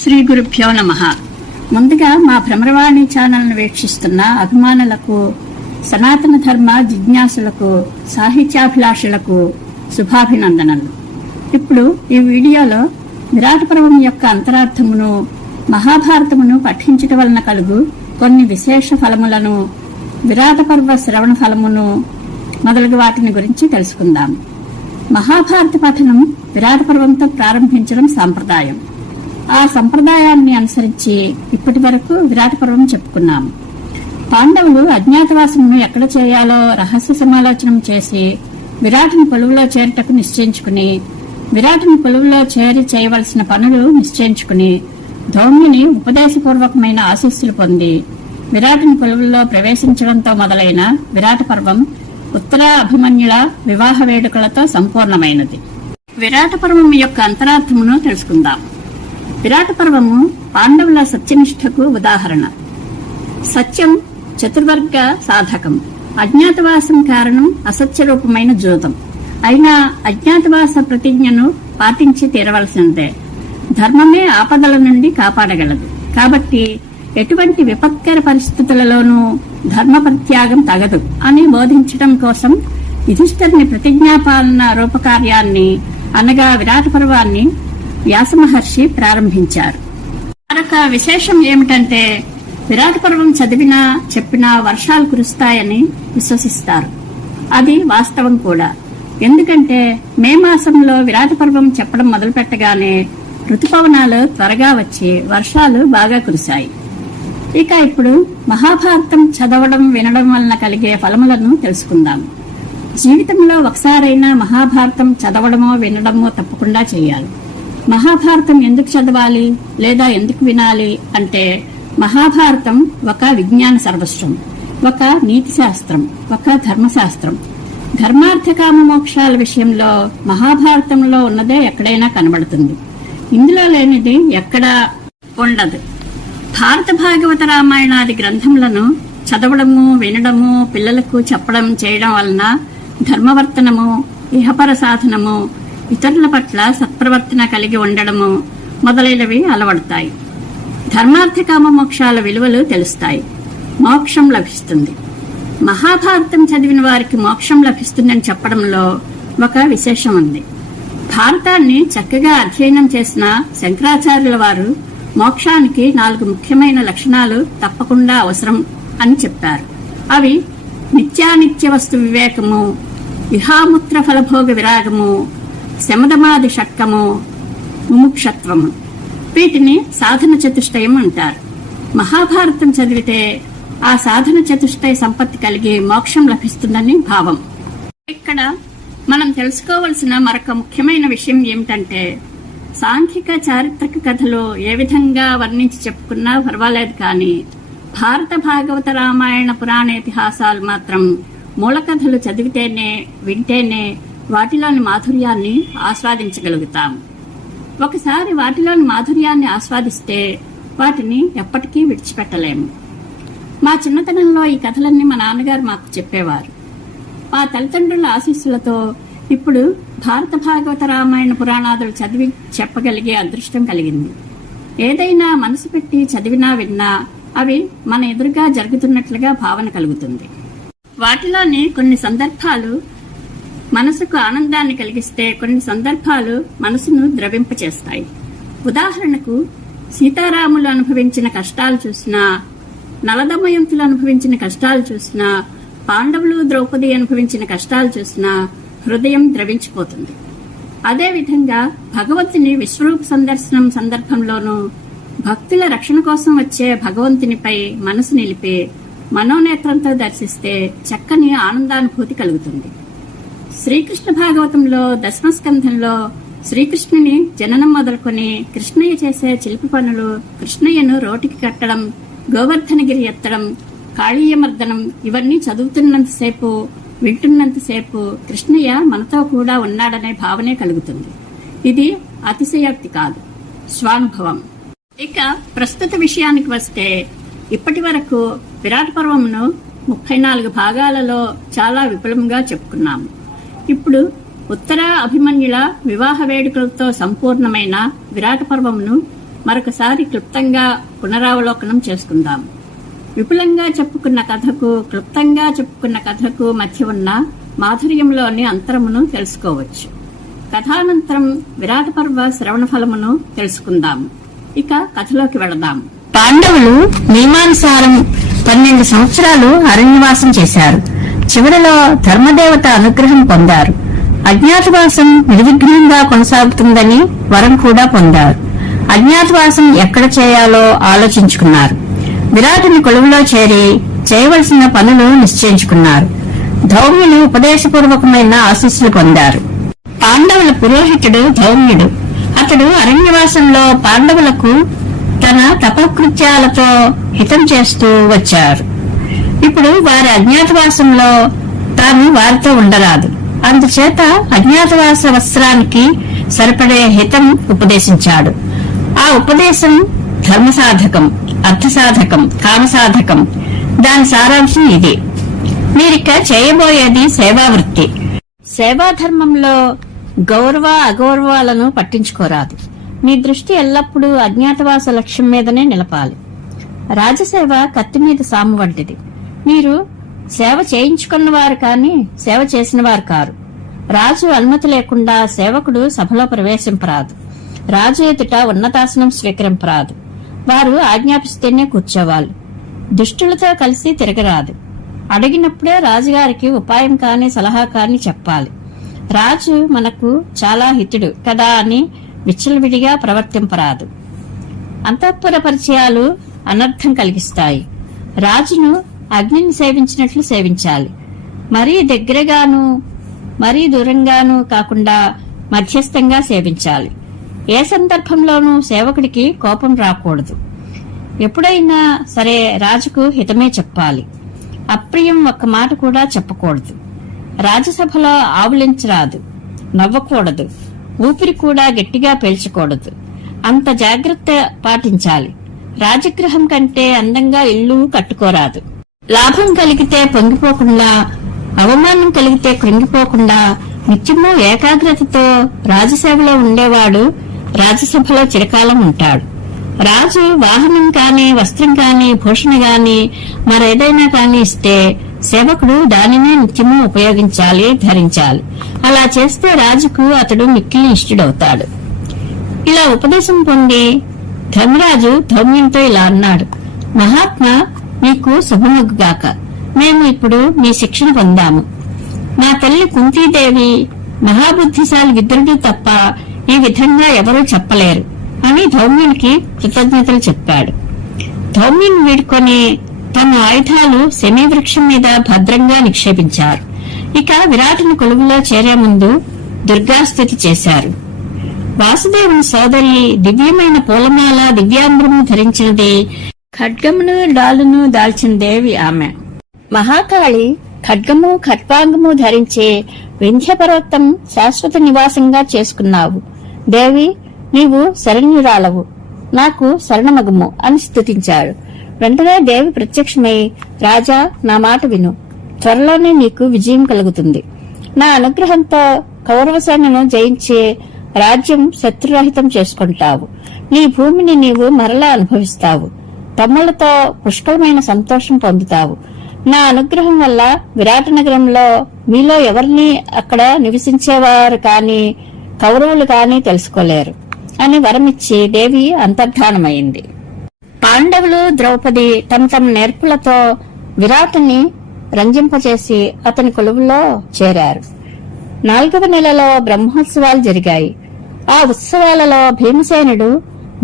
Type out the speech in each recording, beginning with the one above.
శ్రీ గురుభ్యో నమః. ముందుగా మా భ్రమరవాణి ఛానల్ను వీక్షిస్తున్న అభిమానులకు, సనాతన ధర్మ జిజ్ఞాసులకు, సాహిత్యాభిలాషులకు శుభాభినందనలు. ఇప్పుడు ఈ వీడియోలో విరాట పర్వం యొక్క అంతరార్థమును, మహాభారతమును పఠించటం వలన కలుగు కొన్ని విశేష ఫలములను, విరాట పర్వ శ్రవణ ఫలమును మొదలగు వాటిని గురించి తెలుసుకుందాం. మహాభారత పఠనం విరాట పర్వంతో ప్రారంభించడం సాంప్రదాయం. ఆ సంప్రదాయాన్ని అనుసరించి ఇప్పటి వరకు విరాట పర్వం చెప్పుకున్నాము. పాండవులు అజ్ఞాతవాసమును ఎక్కడ చేయాలో రహస్య సమాలోచనం చేసి విరాటుని కొలువులో చేరటకు నిశ్చయించుకుని, విరాటుని కొలువులో చేరి చేయవలసిన పనులు నిశ్చయించుకుని, ధౌమ్యుని ఉపదేశపూర్వకమైన ఆశీస్సులు పొంది విరాటుని కొలువుల్లో ప్రవేశించడంతో మొదలైన విరాట పర్వం ఉత్తర అభిమన్యుల వివాహ వేడుకలతో సంపూర్ణమైనది. విరాట పర్వం యొక్క అంతరార్థమును తెలుసుకుందాం. విరాట పర్వము పాండవుల సత్యనిష్టకు ఉదాహరణ. సత్యం చతుర్వర్గ సాధకం. అజ్ఞాతవాసం కారణం అసత్య రూపమైన జూతం. అయినా అజ్ఞాతవాస ప్రతిజ్ఞను పాటించి తీరవలసినదే. ధర్మమే ఆపదల నుండి కాపాడగలదు. కాబట్టి ఎటువంటి విపత్కర పరిస్థితులలోనూ ధర్మ పరిత్యాగం తగదు అని బోధించడం కోసం యుధిష్ఠిరుని ప్రతిజ్ఞాపాలన రూపకార్యాన్ని అనగా విరాట పర్వాన్ని వ్యాసమహర్షి ప్రారంభించారు. మరొక విశేషం ఏమిటంటే, విరాట పర్వం చదివినా చెప్పినా వర్షాలు కురుస్తాయని విశ్వసిస్తారు. అది వాస్తవం కూడా. ఎందుకంటే మే మాసంలో విరాట పర్వం చెప్పడం మొదలుపెట్టగానే ఋతుపవనాలు త్వరగా వచ్చి వర్షాలు బాగా కురిశాయి. ఇక ఇప్పుడు మహాభారతం చదవడం వినడం వలన కలిగే ఫలములను తెలుసుకుందాం. జీవితంలో ఒకసారైనా మహాభారతం చదవడమో వినడమో తప్పకుండా చేయాలి. మహాభారతం ఎందుకు చదవాలి లేదా ఎందుకు వినాలి అంటే, మహాభారతం ఒక విజ్ఞాన సర్వస్వం, ఒక నీతి శాస్త్రం, ఒక ధర్మశాస్త్రం. ధర్మార్థ కామ మోక్షాల విషయంలో మహాభారతంలో ఉన్నదే ఎక్కడైనా కనబడుతుంది. ఇందులో లేనిది ఎక్కడా ఉండదు. భారత భాగవత రామాయణాది గ్రంథములను చదవడము వినడము, పిల్లలకు చెప్పడం చేయడం వలన ధర్మవర్తనము, ఇహపర సాధనము, ఇతరుల పట్ల సత్ప్రవర్తన కలిగి ఉండడము మొదలైనవి అలవడతాయి. ధర్మార్థ కామ మోక్షాల విలువలు తెలుస్తాయి. మోక్షం లభిస్తుంది. మహాభారతం చదివిన వారికి మోక్షం లభిస్తుందని చెప్పడంలో ఒక విశేషం ఉంది. భారతాన్ని చక్కగా అధ్యయనం చేసిన శంకరాచార్యుల వారు మోక్షానికి 4 ముఖ్యమైన లక్షణాలు తప్పకుండా అవసరం అని చెప్పారు. అవి నిత్యానిత్య వస్తు వివేకము, ఇహాముత్ర ఫలభోగ విరాగము, శమదమాది షట్కము, ముముక్షత్వము. వీటిని సాధన చతుష్టయం అంటారు. మహాభారతం చదివితే ఆ సాధన చతుష్టయ సంపత్తి కలిగి మోక్షం లభిస్తుందని భావం. ఇక్కడ మనం తెలుసుకోవలసిన మరొక ముఖ్యమైన విషయం ఏమిటంటే, సాంఘిక చారిత్రక కథలు ఏ విధంగా వర్ణించి చెప్పుకున్నా పర్వాలేదు, కానీ భారత భాగవత రామాయణ పురాణ ఇతిహాసాలు మాత్రం మూల కథలు చదివితేనే వింటేనే వాటిలోని మాధుర్యాన్ని ఆస్వాదించగలుగుతాం. ఒకసారి వాటిలోని మాధుర్యాన్ని ఆస్వాదిస్తే వాటిని ఎప్పటికీ విడిచిపెట్టలేము. మా చిన్నతనంలో ఈ కథలన్నీ మా నాన్నగారు మాకు చెప్పేవారు. మా తల్లిదండ్రుల ఆశీస్సులతో ఇప్పుడు భారత భాగవత రామాయణ పురాణాదులు చదివి చెప్పగలిగే అదృష్టం కలిగింది. ఏదైనా మనసు పెట్టి చదివినా విన్నా అవి మన ఎదురుగా జరుగుతున్నట్లుగా భావన కలుగుతుంది. వాటిలోని కొన్ని సందర్భాలు మనసుకు ఆనందాన్ని కలిగిస్తే, కొన్ని సందర్భాలు మనసును ద్రవింపచేస్తాయి. ఉదాహరణకు, సీతారాములు అనుభవించిన కష్టాలు చూసినా, నలదమయంతులు అనుభవించిన కష్టాలు చూసినా, పాండవులు ద్రౌపది అనుభవించిన కష్టాలు చూసినా హృదయం ద్రవించిపోతుంది. అదేవిధంగా భగవంతుని విశ్వరూప సందర్శనం సందర్భంలోనూ భక్తుల రక్షణ కోసం వచ్చే భగవంతునిపై మనసు నిలిపి మనోనేత్రంతో దర్శిస్తే చక్కని ఆనందానుభూతి కలుగుతుంది. శ్రీకృష్ణ భాగవతంలో దశమస్కంధంలో శ్రీకృష్ణుని జననం మొదలుకొని కృష్ణయ్య చేసే చిలిపి పనులు, కృష్ణయ్యను రోటికి కట్టడం, గోవర్ధనగిరి ఎత్తడం, కాళీయమర్దనం ఇవన్నీ చదువుతున్నంతసేపు, వింటున్నంతసేపు కృష్ణయ్య మనతో కూడా ఉన్నాడనే భావనే కలుగుతుంది. ఇది అతిశయోక్తి కాదు, స్వానుభవం. ఇక ప్రస్తుత విషయానికి వస్తే, ఇప్పటి వరకు విరాట పర్వమును 34 భాగాలలో చాలా విపులంగా చెప్పుకున్నాము. ఇప్పుడు ఉత్తర అభిమన్యుల వివాహ వేడుకలతో సంపూర్ణమైన విరాట పర్వమును మరొకసారి క్లుప్తంగా పునరావలోకనం చేసుకుందాం. విపులంగా చెప్పుకున్న కథకు, క్లుప్తంగా చెప్పుకున్న కథకు మధ్య ఉన్న మాధుర్యంలోని అంతరమును తెలుసుకోవచ్చు. కథానంతరం విరాట పర్వ శ్రవణ ఫలమును తెలుసుకుందాం. ఇక కథలోకి వెళదాం. పాండవులు నియమానుసారం 12 సంవత్సరాలు అరణ్యవాసం చేశారు. చివరిలో ధర్మదేవత అనుగ్రహం పొందారు. అజ్ఞాతవాసం నిర్విఘ్నంగా కొనసాగుతుందని వరం కూడా పొందారు. అజ్ఞాతవాసం ఎక్కడ చేయాలో ఆలోచించుకున్నారు. విరాటుని కొలువులో చేరి చేయవలసిన పనులు నిశ్చయించుకున్నారు. ధౌమ్యుని ఉపదేశపూర్వకమైన ఆశీస్సులు పొందారు. పాండవుల పురోహితుడు ధౌమ్యుడు. అతడు అరణ్యవాసంలో పాండవులకు తన తపకృత్యాలతో హితం చేస్తూ వచ్చారు. ఇప్పుడు వారి అజ్ఞాతవాసంలో తాను వారితో ఉండరాదు. అందుచేత అజ్ఞాతవాస వస్త్రానికి సరిపడే హితం ఉపదేశించాడు. ఆ ఉపదేశం ధర్మసాధకం, అర్థసాధకం, కామసాధకం. దాని సారాంశం ఇది. మీరిక చేయబోయేది సేవావృత్తి. సేవాధర్మంలో గౌరవ అగౌరవాలను పట్టించుకోరాదు. మీ దృష్టి ఎల్లప్పుడూ అజ్ఞాతవాస లక్ష్యం మీదనే నిలపాలి. రాజసేవ కత్తి మీద సాము వంటిది. మీరు సేవ చేయించుకున్నవారు కాని సేవ చేసినవారు కారు. రాజు అనుమతి లేకుండా సేవకుడు సభలో ప్రవేశింపరాదు. రాజు ఎదుట ఉన్నతాసనం స్వీకరింపరాదు. వారు ఆజ్ఞాపిస్తేనే కూర్చోవాలి. దుష్టులతో కలిసి తిరగరాదు. అడిగినప్పుడే రాజుగారికి ఉపాయం కాని సలహా కాని చెప్పాలి. రాజు మనకు చాలా హితుడు కదా అని విచ్చలవిడిగా ప్రవర్తింపరాదు. అంతఃపుర పరిచయాలు అనర్థం కలిగిస్తాయి. రాజును అగ్నిని సేవించినట్లు సేవించాలి. మరీ దగ్గరగాను మరీ దూరంగాను కాకుండా మధ్యస్థంగా సేవించాలి. ఏ సందర్భంలోనూ సేవకుడికి కోపం రాకూడదు. ఎప్పుడైనా సరే రాజుకు హితమే చెప్పాలి. అప్రియం ఒక్క మాట కూడా చెప్పకూడదు. రాజసభలో ఆవులించరాదు, నవ్వకూడదు, ఊపిరి కూడా గట్టిగా పీల్చకూడదు. అంత జాగ్రత్త పాటించాలి. రాజగృహం కంటే అందంగా ఇల్లు కట్టుకోరాదు. లాభం కలిగితే పొంగిపోకుండా, అవమానం కలిగితే కృంగిపోకుండా నిత్యము ఏకాగ్రతతో రాజసేవలో ఉండేవాడు రాజసభలో చిరకాలం ఉంటాడు. రాజు వాహనం కాని, వస్త్రం కాని, భూషణ గాని, మరేదైనా కాని ఇస్తే సేవకుడు దానినే నిత్యము ఉపయోగించాలి, ధరించాలి. అలా చేస్తే రాజుకు అతడు మిక్కిలి ఇష్టడవుతాడు. ఇలా ఉపదేశం పొంది ధర్మరాజు ధౌమ్యంతో ఇలా అన్నాడు. మహాత్మా, నీకు శుభమగుగాక. మేము ఇప్పుడు మీ శిక్షణ పొందాము. నా తల్లి కుంతీదేవి మహాబుద్ధిశాలి విదురుడు తప్ప ఈ విధంగా ఎవరూ చెప్పలేరు అని ధౌమ్యునికి కృతజ్ఞతలు చెప్పాడు. ధౌమ్యుని వీడుకొని తమ ఆయుధాలు శమీవృక్షం మీద భద్రంగా నిక్షేపించారు. ఇక విరాటుని కొలువులో చేరే ముందు దుర్గాస్తుతి చేశారు. వాసుదేవుని సోదరి దివ్యమైన పూలమాల దివ్యాంబరము ధరించినది, ఖడ్గమును డాలును దాల్చిన దేవి ఆమె. మహాకాళి ఖడ్గము ఖడ్వాంగము ధరించి వింధ్యపర్వతం శాశ్వత నివాసంగా చేసుకున్నావు. దేవి, నీవు శరణ్యురాలవు, నాకు శరణమగుము అని స్తుతించాడు. వెంటనే దేవి ప్రత్యక్షమై, రాజా, నా మాట విను. త్వరలోనే నీకు విజయం కలుగుతుంది. నా అనుగ్రహంతో కౌరవసేనను జయించి రాజ్యం శత్రురహితం చేసుకుంటావు. నీ భూమిని నీవు మరలా అనుభవిస్తావు. తమ్ముళ్లతో పుష్కలమైన సంతోషం పొందుతావు. నా అనుగ్రహం వల్ల విరాట నగరంలో మీలో ఎవరిని అక్కడ నివసించేవారు కాని కౌరవులు కాని తెలుసుకోలేరు అని వరమిచ్చి దేవి అంతర్ధానమైంది. పాండవులు, ద్రౌపది తమ తమ నేర్పులతో విరాటుని రంజింపచేసి అతని కొలువులో చేరారు. 4వ నెలలో బ్రహ్మోత్సవాలు జరిగాయి. ఆ ఉత్సవాలలో భీమసేనుడు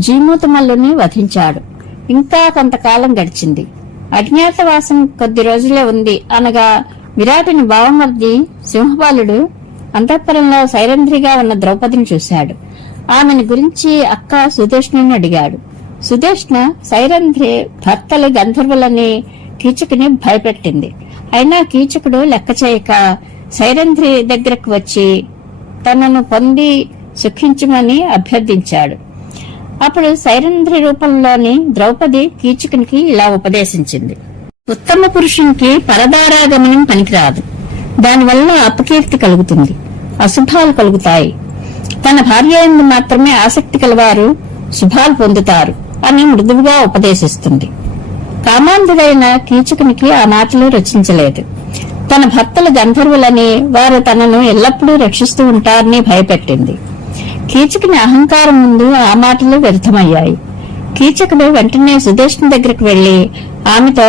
జీమూతమల్లుని వధించాడు. ఇంకా కొంతకాలం గడిచింది. అజ్ఞాతవాసం కొద్ది రోజులే ఉంది అనగా విరాటుని బావమర్ది సింహపాలుడు అంతఃపురంలో సైరంధ్రిగా ఉన్న ద్రౌపదిని చూశాడు. ఆమెను గురించి అక్క సుదేష్ణుని అడిగాడు. సుదేష్ణ సైరంధ్రి భర్తలు గంధర్వులని కీచకుని భయపెట్టింది. అయినా కీచకుడు లెక్క చేయక సైరంధ్రి దగ్గరకు వచ్చి తనను పొంది సుఖించమని అభ్యర్థించాడు. అప్పుడు సైరంధ్రి రూపంలోని ద్రౌపది కీచకునికి ఇలా ఉపదేశించింది. ఉత్తమ పురుషునికి పరదారాగమనం పనికిరాదు. దానివల్ల అపకీర్తి కలుగుతుంది, అశుభాలు కలుగుతాయి. తన భార్య యందు మాత్రమే ఆసక్తి కలవారు శుభాలు పొందుతారు అని మృదువుగా ఉపదేశిస్తుంది. కామాంధుడైన కీచకునికి ఆ మాటలు రుచించలేదు. తన భర్తలు గంధర్వులని, వారు తనను ఎల్లప్పుడూ రక్షిస్తూ ఉంటారని భయపెట్టింది. కీచకుని అహంకారం ముందు ఆ మాటలు వ్యర్థమయ్యాయి. కీచకుడు వెంటనే సుదేష్ణ దగ్గరికి వెళ్లి ఆమెతో,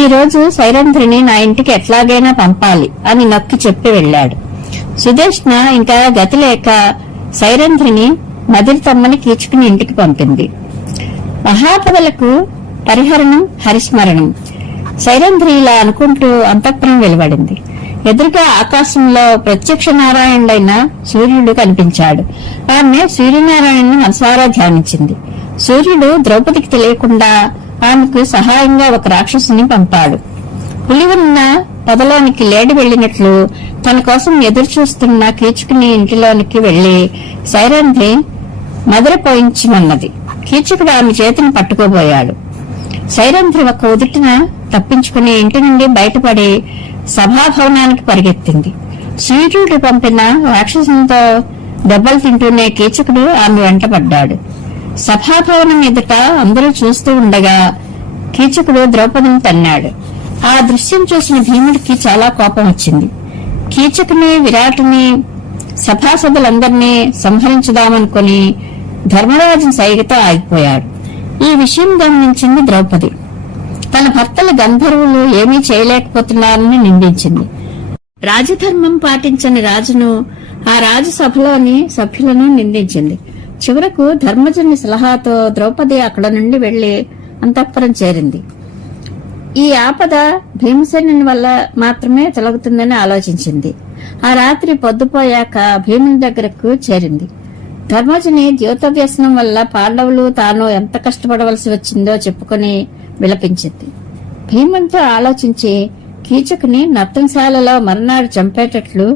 ఈ రోజు సైరంధ్రిని నా ఇంటికి ఎట్లాగైనా పంపాలి అని నొక్కి చెప్పి వెళ్లాడు. సుదేష్ణ ఇంకా గతి లేక సైరంధ్రిని మదిరితమ్మని కీచకుని ఇంటికి పంపింది. మహాపదలకు పరిహరణం హరిస్మరణం. సైరంధ్రి ఇలా అనుకుంటూ అంతఃపురం వెలువడింది. ఎదురుగా ఆకాశంలో ప్రత్యక్ష నారాయణుడైన సూర్యుడు కనిపించాడు. ఆమె సూర్యనారాయణను మనసారా ధ్యానించింది. సూర్యుడు ద్రౌపదికి తెలియకుండా ఆమెకు సహాయంగా ఒక రాక్షసుని పంపాడు. పులి ఉన్న పొదలోనికి లేడి వెళ్లినట్లు తన కోసం ఎదురు చూస్తున్న కీచకుని ఇంటిలోనికి వెళ్లి సైరంధ్రి మదిరపోయించమన్నది. కీచకుడు ఆమె చేతిని పట్టుకోబోయాడు. సైరంధ్రి ఒక ఉదుటిన తప్పించుకుని ఇంటి నుండి బయటపడి సభాభవనానికి పరిగెత్తింది. సూర్యుడు పంపిన రాక్షసునితో దెబ్బలు తింటూనే కీచకుడు ఆమె వెంటపడ్డాడు. సభాభవనం ఎదుట అందరూ చూస్తూ ఉండగా కీచకుడు ద్రౌపదిని తన్నాడు. ఆ దృశ్యం చూసిన భీముడికి చాలా కోపం వచ్చింది. కీచకుని, విరాటుని, సభాసదులందరినీ సంహరించుదామనుకుని ధర్మరాజుని సైగతో ఆగిపోయాడు. ఈ విషయం గమనించింది ద్రౌపది. తన భర్తల గంధర్వులు ఏమీ చేయలేకపోతున్నారని నిందించింది. రాజధర్మం పాటించని రాజును, ఆ రాజు సభలోని సభ్యులను నిందించింది. చివరకు ధర్మజుని సలహాతో ద్రౌపది అక్కడ నుండి వెళ్లి అంతఃపురం చేరింది. ఈ ఆపద భీమసేనుని వల్ల మాత్రమే తొలగుతుందని ఆలోచించింది. ఆ రాత్రి పొద్దుపోయాక భీముని దగ్గరకు చేరింది. ధర్మజుని ద్యోతవ్యసనం వల్ల పాండవులు తాను ఎంత కష్టపడవలసి వచ్చిందో చెప్పుకుని విలపించింది. భీమునితో ఆలోచించి కీచకుని నర్తంశాలలో మర్నాడు చంపేటట్లు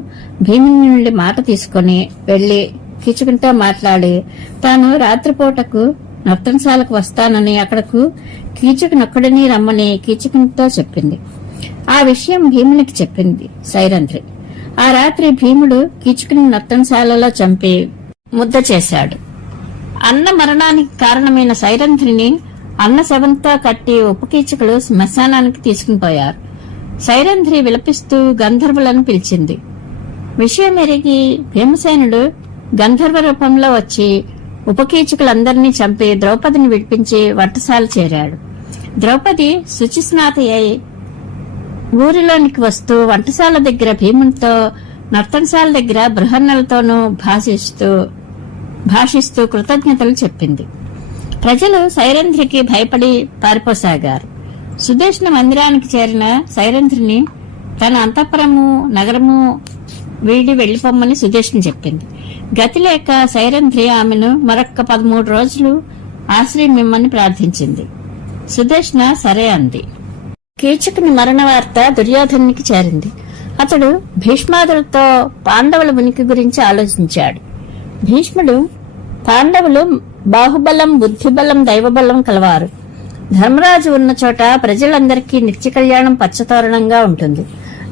భీముని నుండి మాట తీసుకుని వెళ్లి కీచకునితో మాట్లాడి తాను రాత్రిపూటకు నర్తంశాలకు వస్తానని, అక్కడకు కీచకునొక్కడిని రమ్మని కీచకునితో చెప్పింది. ఆ విషయం భీమునికి చెప్పింది సైరంధ్రి. ఆ రాత్రి భీముడు కీచకుని నర్తంశాలలో చంపి ముద్ద చేశాడు. అన్న మరణానికి కారణమైన సైరంధ్రిని అన్న శవంతో కట్టి ఉపకీచకులు శ్మశానానికి తీసుకుని పోయారు. సైరంధ్రి విలపిస్తూ గంధర్వులను పిలిచింది. విషయం ఎరిగి భీమసేనుడు గంధర్వ రూపంలో వచ్చి ఉపకీచకులందరినీ చంపి ద్రౌపదిని విడిపించి వంటశాల చేరాడు. ద్రౌపది శుచిస్నాతి అయి ఊరిలోనికి వస్తూ వంటశాల దగ్గర భీమునితో, నర్తనశాల దగ్గర బృహన్నలతోనూ భాషిస్తూ కృతజ్ఞతలు చెప్పింది. ప్రజలు సైరంధ్రికి భయపడి పారిపోసాగారు. సుదేష్ణ మందిరానికి చేరిన సైరంధ్రిని తన అంతఃపురము, నగరము వీడి వెళ్లిపోమ్మని సుదేష్ణ చెప్పింది. గతి లేక సైరంధ్రి ఆమెను మరొక్క 13 రోజులు ఆశ్రయమిమ్మని ప్రార్థించింది. సుదేష్ణ సరే అంది. కీచకుని మరణ వార్త దుర్యోధనునికి చేరింది. అతడు భీష్మాదులతో పాండవుల ఉనికి గురించి ఆలోచించాడు. భీష్ముడు, పాండవులు బాహుబలం, బుద్ధిబలం, దైవబలం కలవారు. ధర్మరాజు ఉన్న చోట ప్రజలందరికీ నిత్య కళ్యాణం పచ్చతోరణంగా ఉంటుంది.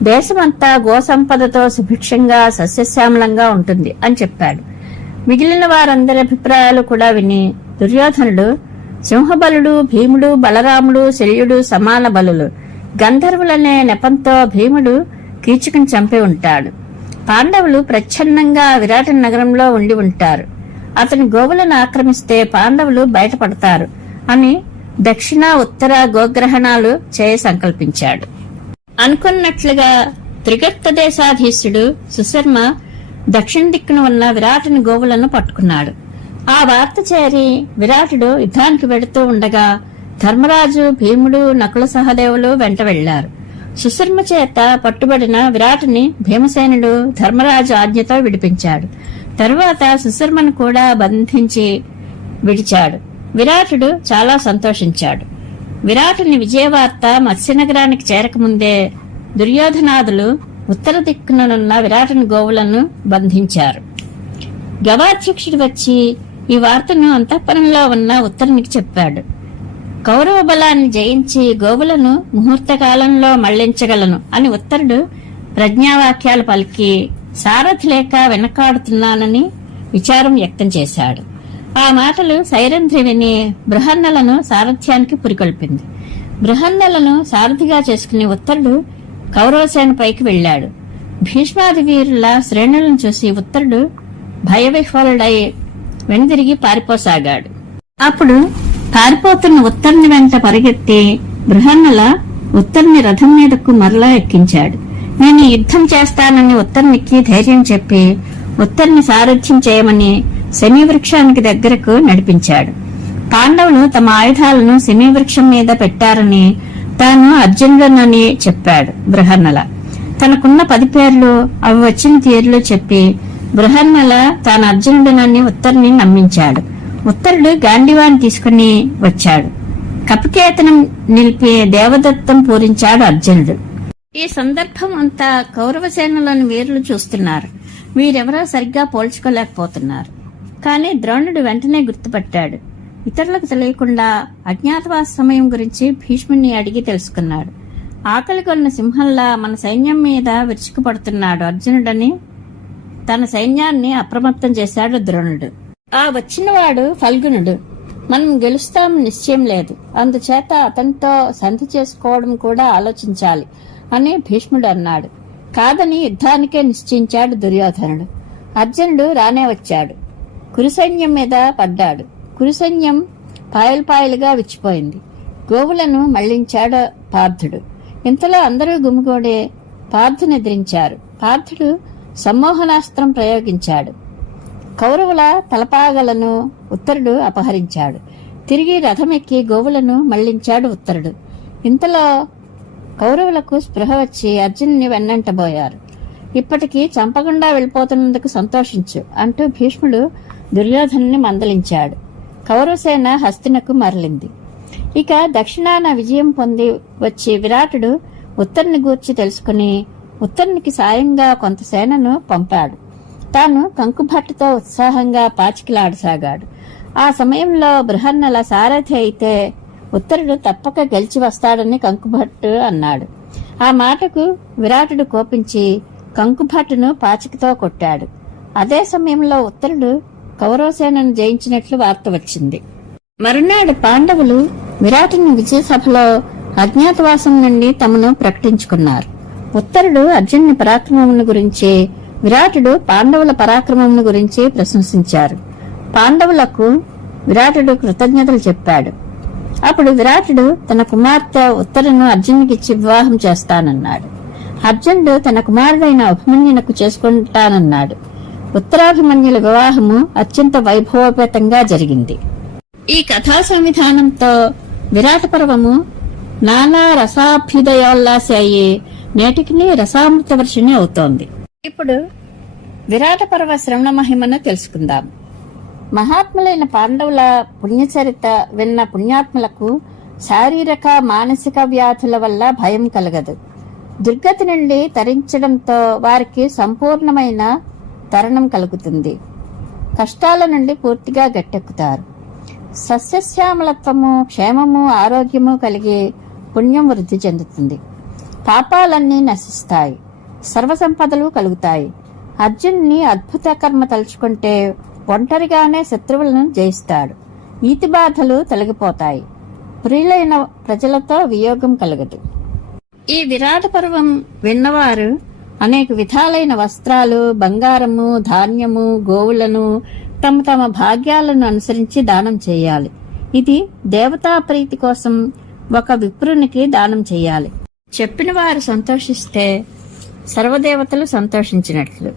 దేశమంతా గోసంపదతో సుభిక్షంగా సస్యశ్యామలంగా ఉంటుంది అని చెప్పాడు. మిగిలిన వారందరి అభిప్రాయాలు కూడా విని దుర్యోధనుడు, సింహబలుడు, భీముడు, బలరాముడు, శల్యుడు సమాన బలులు. గంధర్వులనే నెపంతో భీముడు కీచకుని చంపి ఉంటాడు. పాండవులు ప్రచ్ఛన్నంగా విరాట నగరంలో ఉండి ఉంటారు. అతని గోవులను ఆక్రమిస్తే పాండవులు బయటపడతారు అని దక్షిణ, ఉత్తర గోగ్రహణాలు చేయ సంకల్పించాడు. అనుకున్నట్లుగా త్రిగర్త దేశాధీశుడు సుశర్మ దక్షిణ దిక్కున ఉన్న విరాటుని గోవులను పట్టుకున్నాడు. ఆ వార్త చేరి విరాటుడు యుద్ధానికి వెడుతూ ఉండగా ధర్మరాజు, భీముడు, నకుల సహదేవులు వెంట వెళ్లారు. సుశర్మ చేత పట్టుబడిన విరాటుని భీమసేనుడు ధర్మరాజు ఆజ్ఞతో విడిపించాడు. తరువాత సుశర్మను కూడా బంధించి విడిచాడు. విరాటుడు చాలా సంతోషించాడు. విరాటుని విజయవార్త మత్స్యనగరానికి చేరకముందే దుర్యోధనాదులు ఉత్తర దిక్కునున్న విరాటుని గోవులను బంధించారు. గవాధ్యక్షుడు వచ్చి ఈ వార్తను అంతఃపురంలో ఉన్న ఉత్తరునికి చెప్పాడు. కౌరవ బలాన్ని జయించి గోవులను ముహూర్త కాలంలో మళ్లించగలను అని ఉత్తరుడు ప్రజ్ఞావాక్యాలు పలికి సారథి లేక వెనకాడుతున్నానని విచారం వ్యక్తం చేశాడు. ఆ మాటలు సైరంధ్రి విని బృహన్నలను సారథ్యానికి పురికొల్పింది. బృహన్నలను సారథిగా చేసుకుని ఉత్తరుడు కౌరవసేనపైకి వెళ్లాడు. భీష్మాది వీరుల శ్రేణులను చూసి ఉత్తరుడు భయవిహ్వలుడై వెనుదిరిగి పారిపోసాగాడు. అప్పుడు పారిపోతున్న ఉత్తరుని వెంట పరిగెత్తి బృహన్నల ఉత్తరుని రథం మీదకు మరలా ఎక్కించాడు. నేను యుద్ధం చేస్తానని ఉత్తరునికి ధైర్యం చెప్పి ఉత్తరుని సారథ్యం చేయమని శమీవృక్షానికి దగ్గరకు నడిపించాడు. పాండవులు తమ ఆయుధాలను శమీవృక్షం మీద పెట్టారని తాను అర్జునుడనని చెప్పాడు బృహన్నల. తనకున్న 10 పేర్లు అవి వచ్చిన తీరులు చెప్పి బృహన్నల తాను అర్జునుడనని ఉత్తరుని నమ్మించాడు. ఉత్తరుడు గాంధీవాన్ని తీసుకుని వచ్చాడు. కపికేతనం నిలిపి దేవదత్తం పూరించాడు అర్జునుడు. ఈ సందర్భం అంతా కౌరవసేనలోని వీరులు చూస్తున్నారు. వీరెవరో సరిగ్గా పోల్చుకోలేకపోతున్నారు. కాని ద్రోణుడు వెంటనే గుర్తుపట్టాడు. ఇతరులకు తెలియకుండా అజ్ఞాతవాస సమయం గురించి భీష్ముని అడిగి తెలుసుకున్నాడు. ఆకలి కొన్న సింహంలా మన సైన్యం మీద విరుచుకుపడుతున్నాడు అర్జునుడని తన సైన్యాన్ని అప్రమత్తం చేశాడు ద్రోణుడు. ఆ వచ్చినవాడు ఫల్గునుడు. మనం గెలుస్తాం నిశ్చయం లేదు, అందుచేత అతనితో సంధి చేసుకోవడం కూడా ఆలోచించాలి అని భీష్ముడు అన్నాడు. కాదని యుద్ధానికే నిశ్చయించాడు దుర్యోధనుడు. అర్జునుడు రానే వచ్చాడు. కురుసైన్యం మీద పడ్డాడు. కురుసైన్యం పాయలుగా విచ్చిపోయింది. గోవులను మళ్లించాడు పార్థుడు. ఇంతలో అందరూ గుమిగూడి పార్థుని ఎదిరించారు. పార్థుడు సమ్మోహనాస్త్రం ప్రయోగించాడు. కౌరవుల తలపాగలను ఉత్తరుడు అపహరించాడు. తిరిగి రథమెక్కి గోవులను మళ్లించాడు ఉత్తరుడు. ఇంతలో కౌరవులకు స్పృహ వచ్చి అర్జునుని వెన్నంటబోయారు. ఇప్పటికీ చంపకుండా వెళ్లిపోతున్నందుకు సంతోషించు అంటూ భీష్ముడు దుర్యోధనుని మందలించాడు. కౌరవసేన హస్తినకు మరలింది. ఇక దక్షిణాన విజయం పొంది వచ్చి విరాటుడు ఉత్తరుని గూర్చి తెలుసుకుని ఉత్తరునికి సాయంగా కొంత సేనను పంపాడు. తాను కంకుభట్టుతో ఉత్సాహంగా పాచికలాడసాగాడు. ఆ సమయంలో బృహన్నల సారథి అయితే ఉత్తరుడు తప్పక గెలిచి వస్తాడని కంకుభట్టు అన్నాడు. ఆ మాటకు విరాటుడు కోపించి కంకుభట్టును పాచికతో కొట్టాడు. అదే సమయంలో ఉత్తరుడు కౌరవసేనను జయించినట్లు వార్త వచ్చింది. మరునాడు పాండవులు విరాటుని విజయసభలో అజ్ఞాతవాసం నుండి తమను ప్రకటించుకున్నారు. ఉత్తరుడు అర్జునుని పరాక్రమమును గురించి, విరాటుడు పాండవుల పరాక్రమమును గురించి ప్రశంసించారు. పాండవులకు విరాటుడు కృతజ్ఞతలు చెప్పాడు. అప్పుడు విరాటుడు తన కుమార్తె ఉత్తరును అర్జునుడికిచ్చి వివాహం చేస్తానన్నాడు. అర్జునుడు తన కుమారుడైన అభిమన్యునకు చేసుకుంటానన్నాడు. ఉత్తరాభిమన్యుల వివాహము అత్యంత వైభవోపేతంగా జరిగింది. ఈ కథా సంవిధానంతో విరాట పర్వము నానా రసాభ్యుదయోల్లాసి అయ్యి నేటికి రసామృత వర్షిణి అవుతోంది. ఇప్పుడు విరాట పర్వ శ్రవణ మహిమను తెలుసుకుందాం. మహాత్ములైన పాండవుల పుణ్యచరిత విన్న పుణ్యాత్ములకు శారీరక మానసిక వ్యాధుల వల్ల భయం కలగదు. దుర్గతి నుండి తరించడంతో వారికి సంపూర్ణమైన తరుణం కలుగుతుంది. కష్టాల నుండి పూర్తిగా గట్టెక్కుతారు. సస్యశ్యామలత్వము, క్షేమము, ఆరోగ్యము కలిగి పుణ్యం వృద్ధి చెందుతుంది. పాపాలన్నీ నశిస్తాయి. సర్వసంపదలు కలుగుతాయి. అర్జునుని అద్భుత కర్మ తలుచుకుంటే ఒంటరిగానే శత్రువులను జయిస్తాడు. ఈతి బాధలు తొలగిపోతాయి. ప్రియులైన ప్రజలతో వియోగం కలగదు. ఈ విరాట పర్వం విన్నవారు అనేక విధాలైన వస్త్రాలు, బంగారము, ధాన్యము, గోవులను తమ తమ భాగ్యాలను అనుసరించి దానం చేయాలి. ఇది దేవతా ప్రీతి కోసం ఒక విప్రునికి దానం చేయాలి. చెప్పిన వారు సంతోషిస్తే సర్వదేవతలు సంతోషించినట్లు.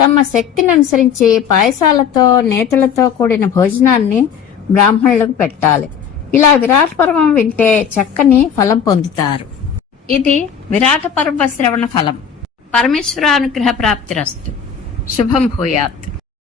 తమ శక్తిని అనుసరించి పాయసాలతో, నేతులతో కూడిన భోజనాన్ని బ్రాహ్మణులకు పెట్టాలి. ఇలా విరాట పర్వం వింటే చక్కని ఫలం పొందుతారు. ఇది విరాట పర్వ శ్రవణ ఫలం. పరమేశ్వరానుగ్రహ ప్రాప్తిరస్తు. శుభం భూయాత్.